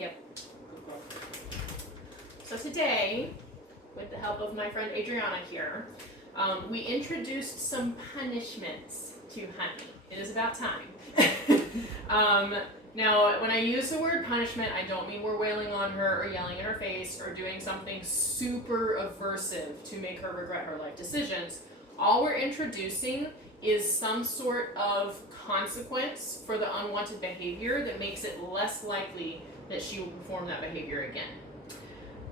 Yep. So today, with the help of my friend Adriana here, we introduced some punishments to Honey. It is about time. Now, when I use the word punishment, I don't mean we're wailing on her or yelling in her face or doing something super aversive to make her regret her life decisions. All we're introducing is some sort of consequence for the unwanted behavior that makes it less likely that she will perform that behavior again.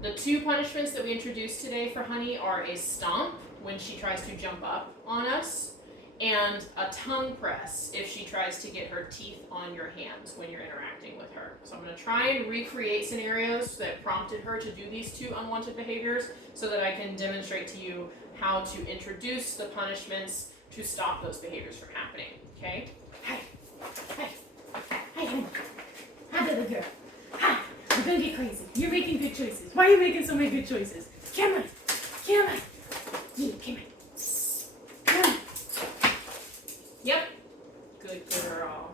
The two punishments that we introduced today for Honey are a stomp when she tries to jump up on us, and a tongue press if she tries to get her teeth on your hands when you're interacting with her. So I'm going to try and recreate scenarios that prompted her to do these two unwanted behaviors so that I can demonstrate to you how to introduce the punishments to stop those behaviors from happening. Okay? Hi. Hi. Hi, Honey. Hi, little girl. Hi. I'm going to get crazy. You're making good choices. Why are you making so many good choices? Come on. Come on. Yeah, come on. Yep, good girl.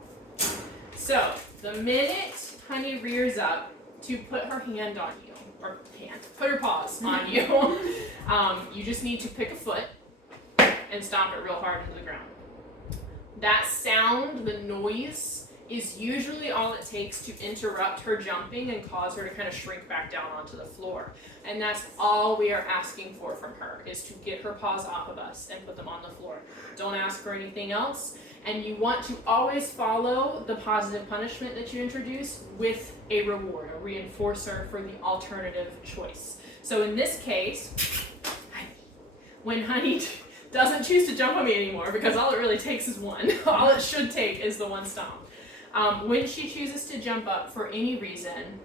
So, the minute Honey rears up to put her hand on you, or put her paws on you, you just need to pick a foot and stomp it real hard into the ground. That sound, the noise, is usually all it takes to interrupt her jumping and cause her to kind of shrink back down onto the floor. And that's all we are asking for from her, is to get her paws off of us and put them on the floor. Don't ask for anything else. And you want to always follow the positive punishment that you introduce with a reward, a reinforcer for the alternative choice. So in this case, when Honey doesn't choose to jump on me anymore, because all it really takes is one, all it should take is the one stomp. When she chooses to jump up for any reason,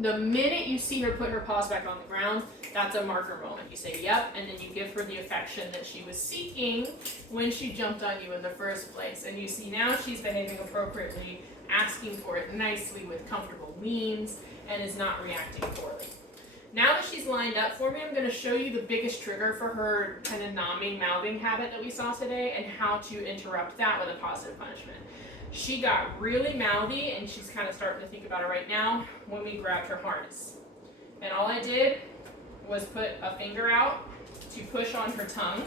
the minute you see her put her paws back on the ground, that's a marker moment. You say, yep, and then you give her the affection that she was seeking when she jumped on you in the first place. And you see now she's behaving appropriately, asking for it nicely with comfortable leans, and is not reacting poorly. Now that she's lined up for me, I'm going to show you the biggest trigger for her kind of nomming, mouthing habit that we saw today, and how to interrupt that with a positive punishment. She got really mouthy, and she's kind of starting to think about it right now, when we grabbed her harness. And all I did was put a finger out to push on her tongue,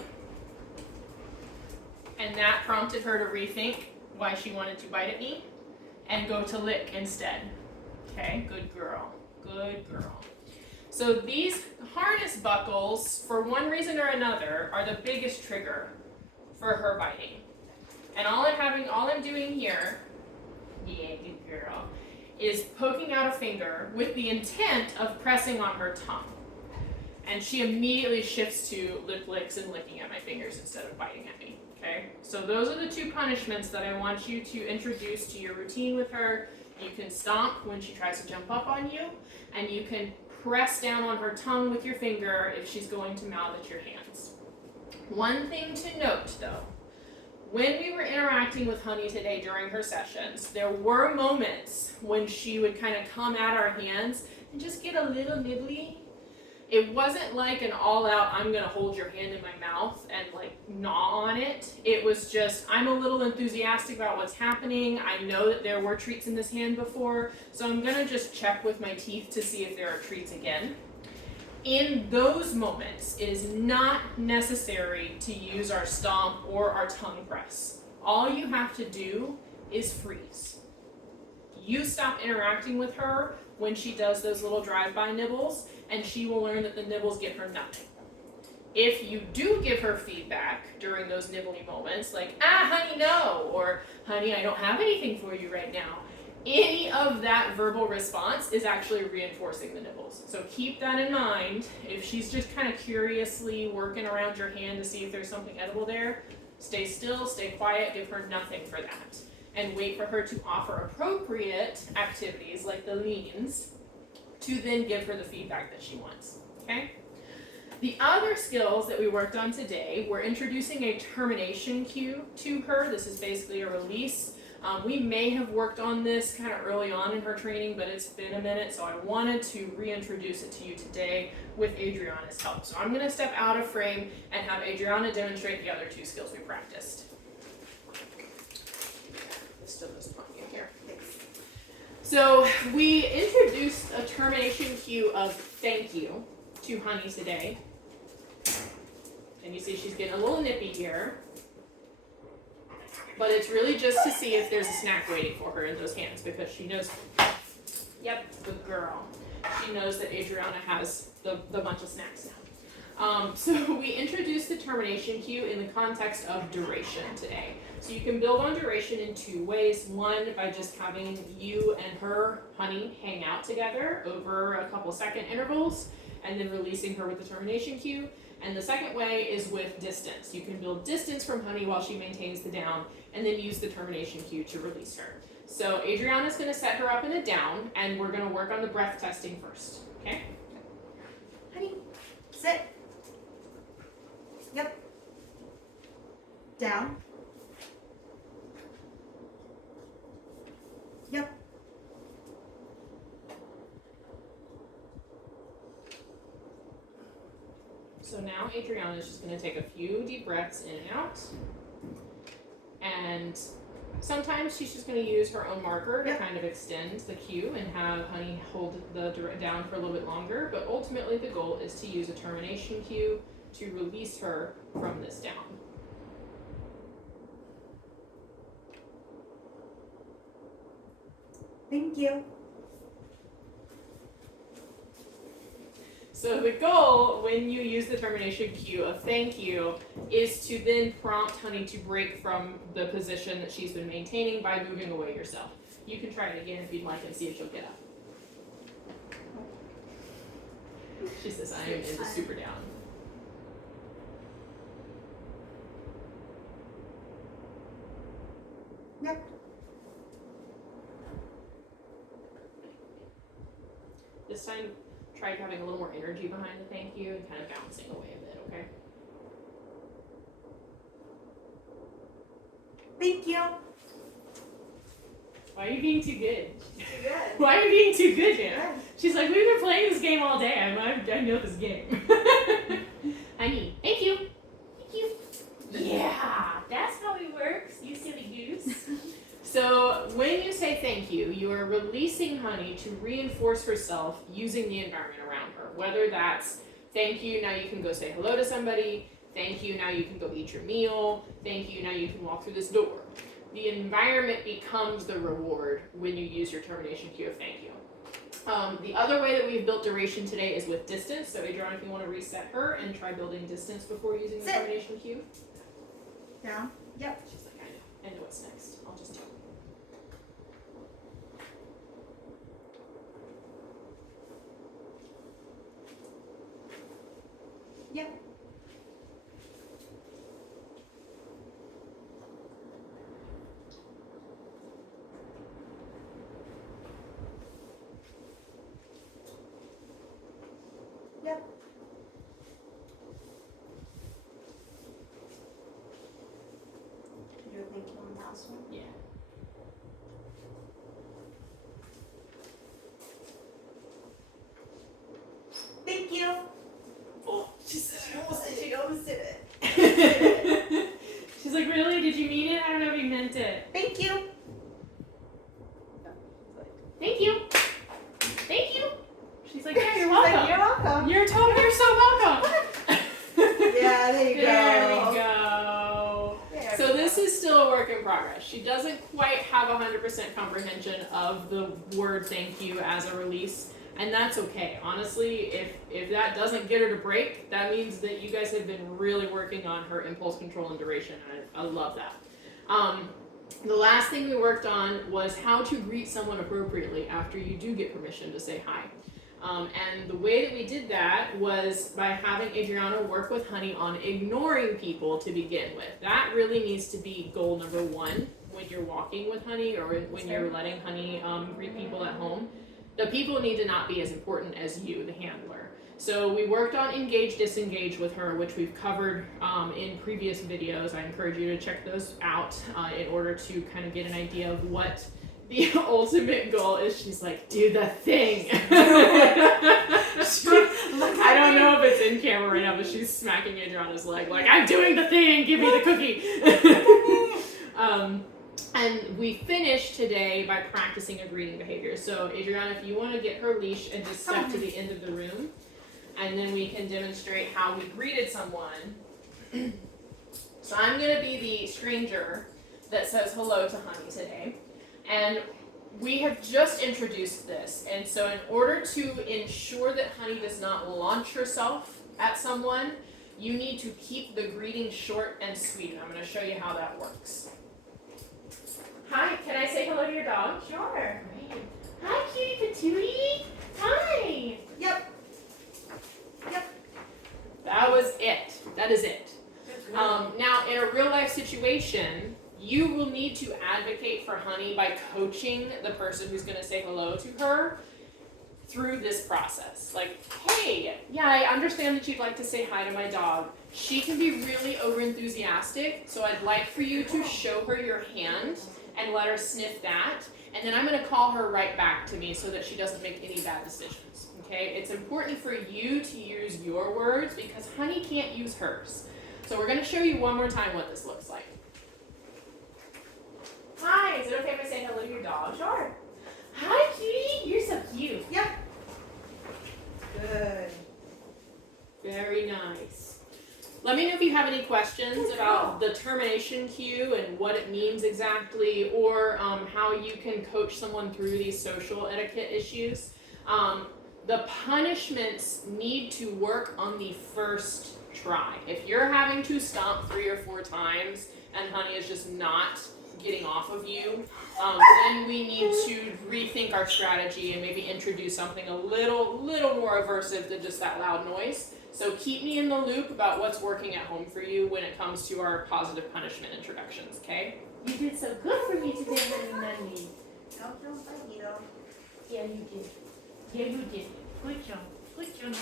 and that prompted her to rethink why she wanted to bite at me and go to lick instead. Okay, good girl, good girl. So these harness buckles, for one reason or another, are the biggest trigger for her biting. And all I'm doing here, yeah, good girl, is poking out a finger with the intent of pressing on her tongue. And she immediately shifts to lip licks and licking at my fingers instead of biting at me. Okay? So those are the two punishments that I want you to introduce to your routine with her. You can stomp when she tries to jump up on you, and you can press down on her tongue with your finger if she's going to mouth at your hands. One thing to note, though, when we were interacting with Honey today during her sessions, there were moments when she would kind of come at our hands and just get a little nibbly. It wasn't like an all-out, I'm going to hold your hand in my mouth and like gnaw on it. It was just, I'm a little enthusiastic about what's happening. I know that there were treats in this hand before, so I'm going to just check with my teeth to see if there are treats again. In those moments, it is not necessary to use our stomp or our tongue press. All you have to do is freeze. You stop interacting with her when she does those little drive-by nibbles, and she will learn that the nibbles get her nothing. If you do give her feedback during those nibbly moments, like, honey, no, or honey, I don't have anything for you right now, any of that verbal response is actually reinforcing the nibbles. So keep that in mind. If she's just kind of curiously working around your hand to see if there's something edible there, stay still, stay quiet, give her nothing for that. And wait for her to offer appropriate activities like the leans to then give her the feedback that she wants. Okay? The other skills that we worked on today were introducing a termination cue to her. This is basically a release. We may have worked on this kind of early on in her training, but it's been a minute, so I wanted to reintroduce it to you today with Adriana's help. So I'm going to step out of frame and have Adriana demonstrate the other two skills we practiced. This still doesn't want you here. Thanks. So we introduced a termination cue of thank you to Honey today. And you see she's getting a little nippy here. But it's really just to see if there's a snack waiting for her in those hands because she knows, yep, good girl. She knows that Adriana has the bunch of snacks now. So we introduced the termination cue in the context of duration today. So you can build on duration in two ways. One, by just having you and her, Honey, hang out together over a couple second intervals and then releasing her with the termination cue. And the second way is with distance. You can build distance from Honey while she maintains the down and then use the termination cue to release her. So Adriana's going to set her up in a down and we're going to work on the breath testing first. Okay? Honey, sit. Yep. Down. Yep. So now Adriana is just going to take a few deep breaths in and out. And sometimes she's just going to use her own marker to kind of extend the cue and have Honey hold the down for a little bit longer. But ultimately the goal is to use a termination cue to release her from this down. Thank you. So the goal when you use the termination cue of thank you is to then prompt Honey to break from the position that she's been maintaining by moving away yourself. You can try it again if you'd like and see if she'll get up. She says, I am in the super down. Yep. This time, try having a little more energy behind the thank you and kind of bouncing away a bit, okay? Thank you. Why are you being too good? Too good. Why are you being too good, Jan? Good. She's like, we've been playing this game all day. I know this game. Honey, thank you. Thank you. Yeah, that's how it works, you silly goose. So when you say thank you, you are releasing Honey to reinforce herself using the environment around her. Whether that's thank you, now you can go say hello to somebody. Thank you, now you can go eat your meal. Thank you, now you can walk through this door. The environment becomes the reward when you use your termination cue of thank you. The other way that we've built duration today is with distance. So Adriana, if you want to reset her and try building distance before using the termination cue. Down. Yep. She's like, I know what's next. I'll just do it. Yep. Yep. Do a thank you on the last one. Yeah. Thank you. Oh, she said She almost did it. She's like, really? Did you mean it? I don't know if you meant it. Thank you. Thank you. Thank you. She's like, yeah, you're She's like, welcome. you're welcome. You're so welcome. Yeah, there you go. There we go. There So we this go. is still a work in progress. She doesn't quite have 100% comprehension of the word thank you as a release, and that's okay. Honestly, if that doesn't get her to break, that means that you guys have been really working on her impulse control and duration, and I love that. The last thing we worked on was how to greet someone appropriately after you do get permission to say hi. And the way that we did that was by having Adriana work with Honey on ignoring people to begin with. That really needs to be goal number one when you're walking with Honey or when you're letting Honey greet people at home. The people need to not be as important as you, the handler. So we worked on engage, disengage with her, which we've covered in previous videos. I encourage you to check those out in order to kind of get an idea of what the ultimate goal is. She's like, do the thing. I don't know if it's in camera right now, but she's smacking Adriana's leg like, I'm doing the thing, give me the cookie. And we finished today by practicing a greeting behavior. So Adriana, if you want to get her leash and just step to the end of the room, and then we can demonstrate how we greeted someone. So I'm going to be the stranger that says hello to Honey today. And we have just introduced this. And so in order to ensure that Honey does not launch herself at someone, you need to keep the greeting short and sweet. I'm going to show you how that works. Hi, can I say hello to your dog? Sure. Great. Hi, cutie patootie. Hi. Yep. That was it. That is it. Now, in a real life situation, you will need to advocate for Honey by coaching the person who's going to say hello to her through this process. Like, hey, yeah, I understand that you'd like to say hi to my dog. She can be really overenthusiastic, so I'd like for you to show her your hand and let her sniff that, and then I'm going to call her right back to me so that she doesn't make any bad decisions. Okay? It's important for you to use your words because Honey can't use hers. So we're going to show you one more time what this looks like. Hi, is it okay if I say hello to your dog? Sure. Hi, cutie. You're so cute. Yep. Good. Very nice. Let me know if you have any questions about the termination cue and what it means exactly, or how you can coach someone through these social etiquette issues. The punishments need to work on the first try. If you're having to stomp 3 or 4 times and Honey is just not getting off of you, then we need to rethink our strategy and maybe introduce something a little more aversive than just that loud noise. So keep me in the loop about what's working at home for you when it comes to our positive punishment introductions, okay? You did so good for me today, Honey. Don't bite me though. Yeah, you did. Yeah, you did. Good job. Good job.